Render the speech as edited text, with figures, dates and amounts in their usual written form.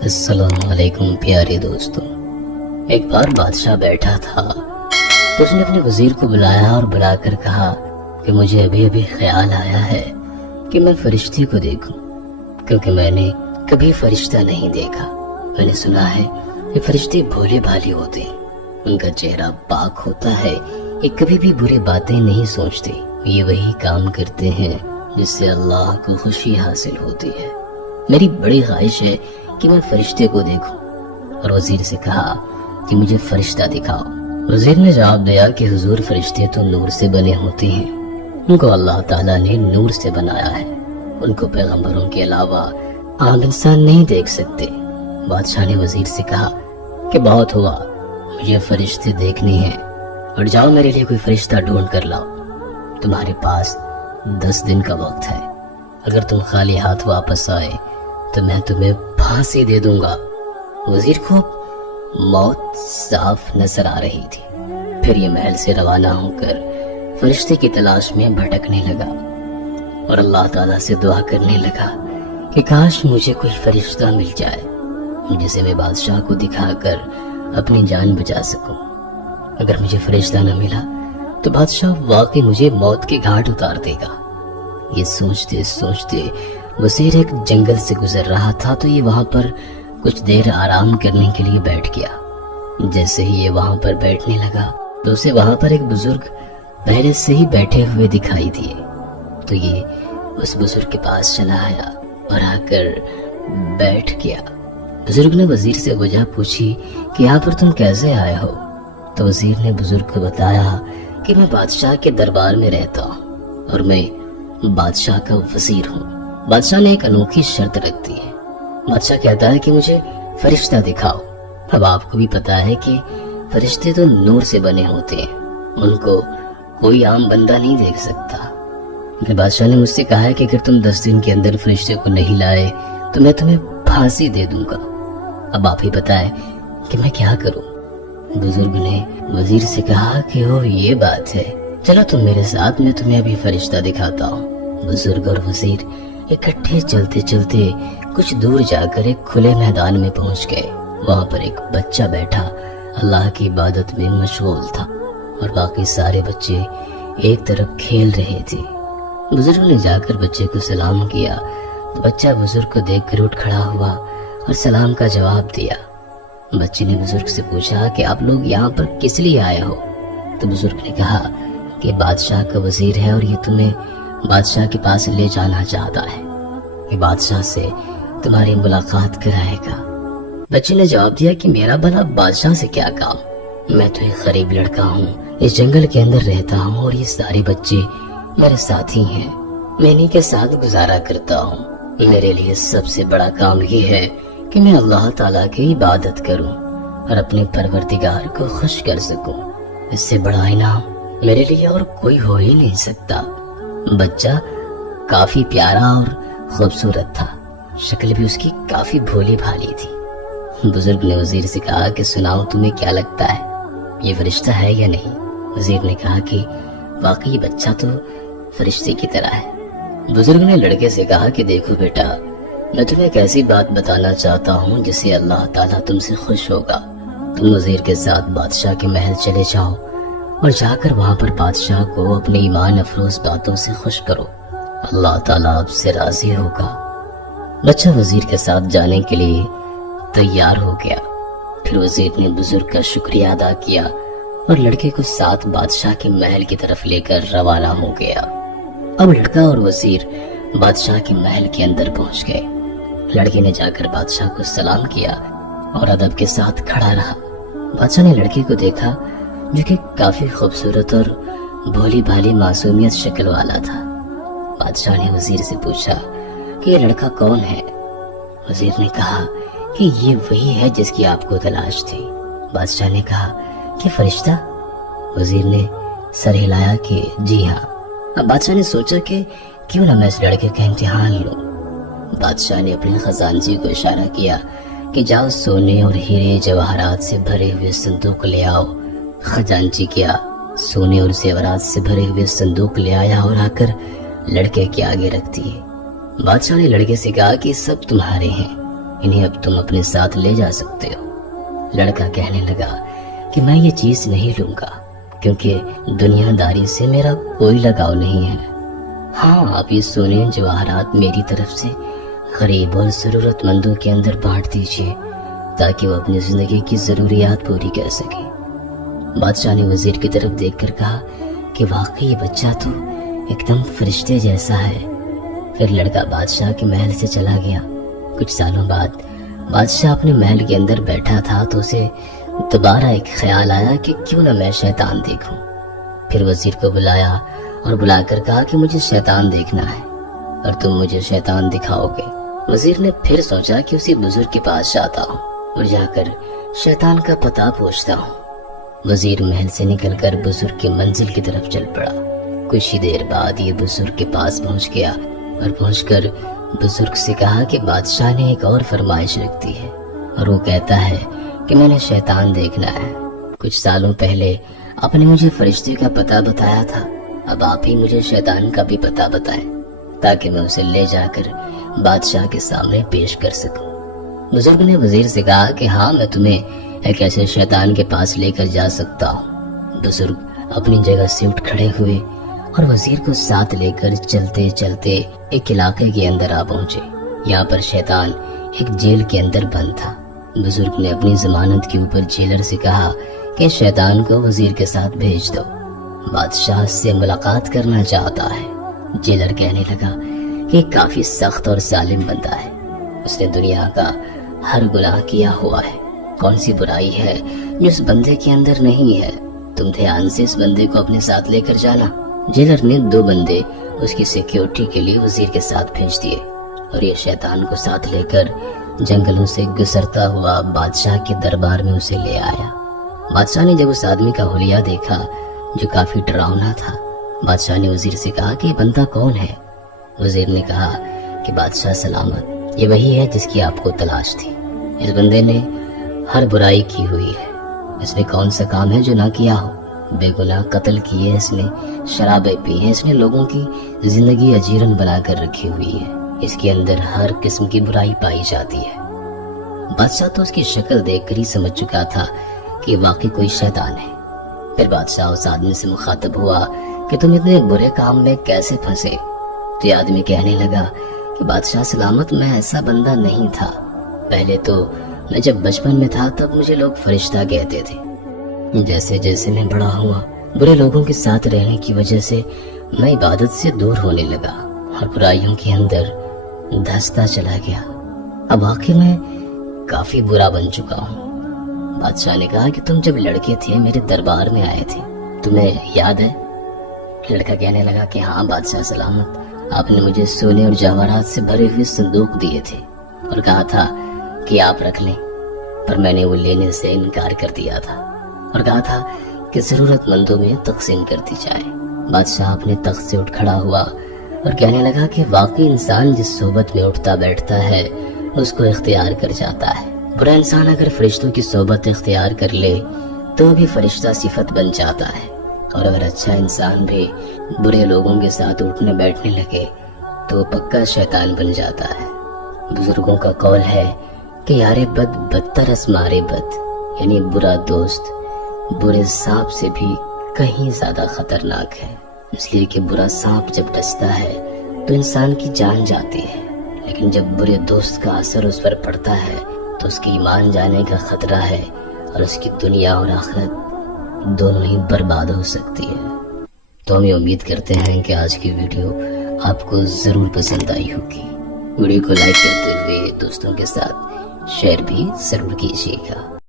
अस्सलाम वालेकुम प्यारे दोस्तों। एक बार बादशाह बैठा था तो उसने अपने वजीर को बुलाया और बुलाकर कहा कि मुझे अभी अभी ख्याल आया है कि मैं फरिश्ते को देखूं, क्योंकि मैंने कभी फरिश्ता नहीं देखा। मैंने सुना है कि फरिश्ते भोले भाले होते हैं, उनका चेहरा पाक होता है, ये कभी भी बुरी बातें नहीं सोचते, ये वही काम करते हैं जिससे अल्लाह को खुशी हासिल होती है। मेरी बड़ी ख्वाहिश है कि मैं फरिश्ते को देखूं। और वजीर से कहा कि मुझे फरिश्ता दिखाओ। वजीर ने जवाब दिया कि हुजूर, फरिश्ते तो नूर से बने होते हैं, उनको अल्लाह ताला ने नूर से बनाया है, उनको पैगंबरों के अलावा आम इंसान नहीं देख सकते। बादशाह ने वजीर से कहा कि बहुत हुआ, मुझे फरिश्ते देखने हैं और जाओ मेरे लिए कोई फरिश्ता ढूंढ कर लाओ। तुम्हारे पास 10 दिन का वक्त है, अगर तुम खाली हाथ वापस आए तो मैं तुम्हें फांसी दे दूंगा। वजीर को मौत साफ नजर आ रही थी। फिर ये महल से रवाना होकर फरिश्ते की तलाश में भटकने लगा और अल्लाह ताला से दुआ करने लगा कि काश मुझे कोई फरिश्ता मिल जाए जिसे मैं बादशाह को दिखाकर अपनी जान बचा सकूं। अगर मुझे फरिश्ता न मिला तो बादशाह वाकई मुझे मौत के घाट उतार देगा। ये सोचते सोचते वजीर एक जंगल से गुजर रहा था तो ये वहां पर कुछ देर आराम करने के लिए बैठ गया। जैसे ही ये वहां पर बैठने लगा तो उसे वहां पर एक बुजुर्ग पहले से ही बैठे हुए दिखाई दिए। तो ये उस बुजुर्ग के पास चला आया और आकर बैठ गया। बुजुर्ग ने वजीर से वजह पूछी कि यहाँ पर तुम कैसे आए हो? तो वजीर ने बुजुर्ग को बताया कि मैं बादशाह के दरबार में रहता हूँ और मैं बादशाह का वजीर हूँ। बादशाह ने एक अनोखी शर्त रख दी है। बादशाह कहता है कि मुझे फरिश्ता दिखाओ। अब आपको भी पता है कि फरिश्ते तो नूर से बने होते हैं, उनको कोई आम बंदा नहीं देख सकता। लेकिन बादशाह ने मुझसे कहा है कि अगर तुम 10 दिन के अंदर फरिश्ते को नहीं लाए तो मैं तुम्हें फांसी दे दूंगा। अब आप ही बताएं कि मैं क्या करूं? बुजुर्ग ने वजीर से कहा कि ओ ये बात है, चलो तुम मेरे साथ, मैं तुम्हें अभी फरिश्ता दिखाता हूँ। बुजुर्ग और वजीर इकट्ठे चलते चलते कुछ दूर जाकर एक खुले मैदान में पहुंच गए। वहां पर एक बच्चा बैठा अल्लाह की इबादत में मशगूल था और बाकी सारे बच्चे एक तरफ खेल रहे थे। बुजुर्ग ने जाकर बच्चे को सलाम किया तो बच्चा बुजुर्ग को देखकर उठ खड़ा हुआ और सलाम का जवाब दिया। बच्चे ने बुजुर्ग से पूछा कि आप लोग यहाँ पर किस लिए आए हो? तो बुजुर्ग ने कहा कि बादशाह का वजीर है और ये तुम्हें बादशाह के पास ले जाना चाहता है, ये बादशाह से तुम्हारी मुलाकात कराएगा। बच्चे ने जवाब दिया कि मेरा भला बादशाह से क्या काम, मैं तो एक गरीब लड़का हूँ, इस जंगल के अंदर रहता हूँ और ये सारे बच्चे मेरे साथी हैं, मैं इन्हीं के साथ गुजारा करता हूँ। मेरे लिए सबसे बड़ा काम ये है कि मैं अल्लाह ताला की इबादत करूँ और अपने परवरदिगार को खुश कर सकूँ। इससे बड़ा इनाम मेरे लिए और कोई हो ही नहीं सकता। बच्चा काफी प्यारा और खूबसूरत था, शक्ल भी उसकी काफी भोली भाली थी। बुजुर्ग ने वजीर से कहा कि सुनाओ, तुम्हें क्या लगता है, ये फरिश्ता है या नहीं? वजीर ने कहा कि वाकई बच्चा तो फरिश्ते की तरह है। बुजुर्ग ने लड़के से कहा कि देखो बेटा, मैं तुम्हें एक ऐसी बात बताना चाहता हूँ जिससे अल्लाह ताला तुमसे खुश होगा। तुम वजीर के साथ बादशाह के महल चले जाओ और जाकर वहां पर बादशाह को अपने ईमान अफरोज बातों से खुश करो, अल्लाह ताला आपसे राजी होगा। बच्चा वजीर के साथ जाने के लिए तैयार हो गया। फिर वजीर ने बुजुर्ग का शुक्रिया अदा किया और लड़के को साथ बादशाह के महल की तरफ लेकर रवाना हो गया। अब लड़का और वजीर बादशाह के महल के अंदर पहुंच गए। लड़के ने जाकर बादशाह को सलाम किया और अदब के साथ खड़ा रहा। बादशाह ने लड़के को देखा जो कि काफी खूबसूरत और भोली भाली मासूमियत शक्ल वाला था। बादशाह ने वजीर से पूछा कि ये लड़का कौन है? वजीर ने कहा कि ये वही है जिसकी आपको तलाश थी। बादशाह ने कहा कि फरिश्ता? वजीर ने सर हिलाया कि जी हाँ। अब बादशाह ने सोचा कि क्यों ना मैं इस लड़के का इम्तिहान लूं। बादशाह ने अपने खजानची को इशारा किया कि जाओ सोने और हीरे जवाहरात से भरे हुए संदूक ले आओ। खजानची किया, सोने और जेवरात से भरे हुए संदूक ले आया और आकर लड़के के आगे रख दिए। बादशाह ने लड़के से कहा कि सब तुम्हारे हैं, انہیں اب تم اپنے ساتھ لے جا سکتے ہو۔ لڑکا کہنے لگا کہ میں یہ چیز نہیں لوں گا کیونکہ دنیا داری سے میرا کوئی لگاؤ نہیں ہے۔ ہاں، آپ یہ سونے جواہرات میری طرف سے غریب اور ضرورت مندوں کے اندر بانٹ دیجیے تاکہ وہ اپنی زندگی کی ضروریات پوری کر سکے۔ بادشاہ نے وزیر کی طرف دیکھ کر کہا کہ واقعی یہ بچہ تو ایک دم فرشتے جیسا ہے۔ پھر لڑکا بادشاہ کے محل سے چلا گیا۔ کچھ سالوں بعد بادشاہ اپنے محل کے اندر بیٹھا تھا تو اسے دوبارہ ایک خیال آیا کہ کیوں نہ میں شیطان دیکھوں۔ پھر وزیر کو بلایا اور بلا کر کہا کہ مجھے شیطان دیکھنا ہے اور تم مجھے شیطان دکھاؤ گے۔ وزیر نے پھر سوچا کہ اسی بزرگ کے پاس جاتا ہوں اور جا کر شیطان کا پتہ پوچھتا ہوں۔ وزیر محل سے نکل کر بزرگ کی منزل کی طرف چل پڑا۔ کچھ ہی دیر بعد یہ بزرگ کے پاس پہنچ گیا اور پہنچ کر بزرگ سے کہا کہ بادشاہ نے ایک اور فرمائش رکھ دی ہے اور وہ کہتا ہے کہ میں نے شیطان دیکھنا ہے۔ کچھ سالوں پہلے آپ نے مجھے فرشتے کا پتہ بتایا تھا، اب آپ ہی مجھے شیطان کا بھی پتہ بتائیں تاکہ میں اسے لے جا کر بادشاہ کے سامنے پیش کر سکوں۔ بزرگ نے وزیر سے کہا کہ ہاں، میں تمہیں ایک ایسے شیطان کے پاس لے کر جا سکتا ہوں۔ بزرگ اپنی جگہ سے اٹھ کھڑے ہوئے اور وزیر کو ساتھ لے کر چلتے چلتے ایک علاقے کے اندر آ پہنچے۔ یہاں پر شیطان ایک جیل کے اندر بند تھا۔ بزرگ نے اپنی ضمانت کے اوپر جیلر سے کہا کہ شیطان کو وزیر کے ساتھ بھیج دو، بادشاہ سے ملاقات کرنا چاہتا ہے۔ جیلر کہنے لگا کہ کافی سخت اور ظالم بندہ ہے، اس نے دنیا کا ہر گناہ کیا ہوا ہے، کون سی برائی ہے جو اس بندے کے اندر نہیں ہے، تم دھیان سے اس بندے کو اپنے ساتھ لے کر جانا۔ جیلر نے 2 بندے اس کی سیکیورٹی کے لیے وزیر کے ساتھ بھیج دیے اور یہ شیطان کو ساتھ لے کر جنگلوں سے گزرتا ہوا بادشاہ کے دربار میں اسے لے آیا۔ بادشاہ نے جب اس آدمی کا حلیہ دیکھا جو کافی ڈراؤنا تھا، بادشاہ نے وزیر سے کہا کہ یہ بندہ کون ہے؟ وزیر نے کہا کہ بادشاہ سلامت، یہ وہی ہے جس کی آپ کو تلاش تھی۔ اس بندے نے ہر برائی کی ہوئی ہے، اس نے کون سا کام ہے جو نہ کیا ہو؟ بے گناہ قتل کیے، اس نے شرابیں پی ہیں، اس نے لوگوں کی زندگی اجیرن بنا کر رکھی ہوئی ہے، اس کے اندر ہر قسم کی برائی پائی جاتی ہے۔ بادشاہ تو اس کی شکل دیکھ کر ہی سمجھ چکا تھا کہ واقعی کوئی شیطان ہے۔ پھر بادشاہ اس آدمی سے مخاطب ہوا کہ تم اتنے برے کام میں کیسے پھنسے؟ تو یہ آدمی کہنے لگا کہ بادشاہ سلامت، میں ایسا بندہ نہیں تھا، پہلے تو میں جب بچپن میں تھا تب مجھے لوگ فرشتہ کہتے تھے، جیسے جیسے میں بڑا ہوا برے لوگوں کے ساتھ رہنے کی وجہ سے میں عبادت سے دور ہونے لگا اور برائیوں کے اندر دھستا چلا گیا، اب واقعی میں کافی برا بن چکا ہوں۔ بادشاہ نے کہا کہ تم جب لڑکے تھے میرے دربار میں آئے تھے، تمہیں یاد ہے؟ لڑکا کہنے لگا کہ ہاں بادشاہ سلامت، آپ نے مجھے سونے اور جواہرات سے بھرے ہوئے صندوق دیے تھے اور کہا تھا کہ آپ رکھ لیں، پر میں نے وہ لینے سے انکار کر دیا تھا اور کہا تھا کہ ضرورت مندوں میں تقسیم کر دی جائے۔ بادشاہ اپنے تخت سے اٹھ کھڑا ہوا اور کہنے لگا کہ واقعی انسان جس صحبت میں اٹھتا بیٹھتا ہے اس کو اختیار کر جاتا ہے۔ برا انسان اگر فرشتوں کی صحبت اختیار کر لے تو بھی فرشتہ صفت بن جاتا ہے، اور اگر اچھا انسان بھی برے لوگوں کے ساتھ اٹھنے بیٹھنے لگے تو وہ پکا شیطان بن جاتا ہے۔ بزرگوں کا قول ہے کہ یار بد بدتر از مارے بد، یعنی برا دوست برے سانپ سے بھی کہیں زیادہ خطرناک ہے، اس لیے کہ برا سانپ جب ڈستا ہے تو انسان کی جان جاتی ہے، لیکن جب برے دوست کا اثر اس پر پڑتا ہے تو اس کی ایمان جانے کا خطرہ ہے اور اس کی دنیا اور آخرت دونوں ہی برباد ہو سکتی ہے۔ تو ہم یہ امید کرتے ہیں کہ آج کی ویڈیو آپ کو ضرور پسند آئی ہوگی۔ ویڈیو کو لائک کرتے ہوئے دوستوں کے ساتھ شیئر بھی ضرور کیجیے گا۔